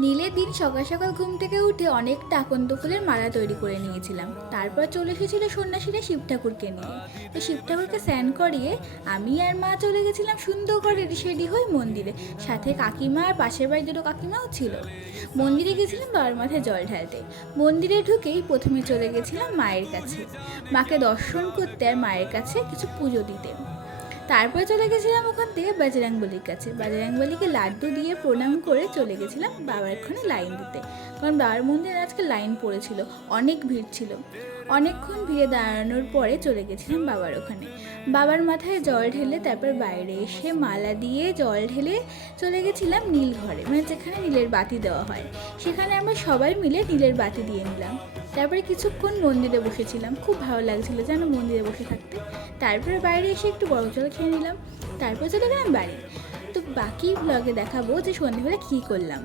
নীলের দিন সকাল সকাল ঘুম থেকে উঠে অনেকটা আকন্দ ফুলের মালা তৈরি করে নিয়েছিলাম। তারপর চলে এসেছিল সন্ন্যাসীরা শিব ঠাকুরকে নিয়ে। তো শিব ঠাকুরকে স্নান করিয়ে আমি আর মা চলে গেছিলাম সুন্দর করে রেডি হয়ে মন্দিরে। সাথে কাকিমা আর পাশের বাড়ির দুটো কাকিমাও ছিল। মন্দিরে গেছিলাম বাবার মাথায় জল ঢালতে। মন্দিরে ঢুকেই প্রথমে চলে গেছিলাম মায়ের কাছে, মাকে দর্শন করতে আর মায়ের কাছে কিছু পুজো দিতে। তারপরে চলে গেছিলাম ওখান থেকে বজরংবলীর কাছে। বজরংবলীকে লাড্ডু দিয়ে প্রণাম করে চলে গেছিলাম বাবার এখানে লাইন দিতে, কারণ বাবার মন্দিরে আজকে লাইন পড়েছিল, অনেক ভিড় ছিল। অনেকক্ষণ ভিড়ে দাঁড়ানোর পরে চলে গেছিলাম বাবার ওখানে। বাবার মাথায় জল ঢেলে তারপর বাইরে এসে মালা দিয়ে জল ঢেলে চলে গেছিলাম নীল ঘরে, মানে যেখানে নীলের বাতি দেওয়া হয়। সেখানে আমরা সবাই মিলে নীলের বাতি দিয়ে নিলাম। তারপরে কিছুক্ষণ মন্দিরে বসেছিলাম, খুব ভালো লাগছিল যেন মন্দিরে বসে থাকতে। তারপরে বাইরে এসে একটু বড় জল খেয়ে নিলাম। তারপর চলে গেলাম বাড়ি। তো বাকি ব্লগে দেখাবো যে সন্ধ্যেবেলা কী করলাম।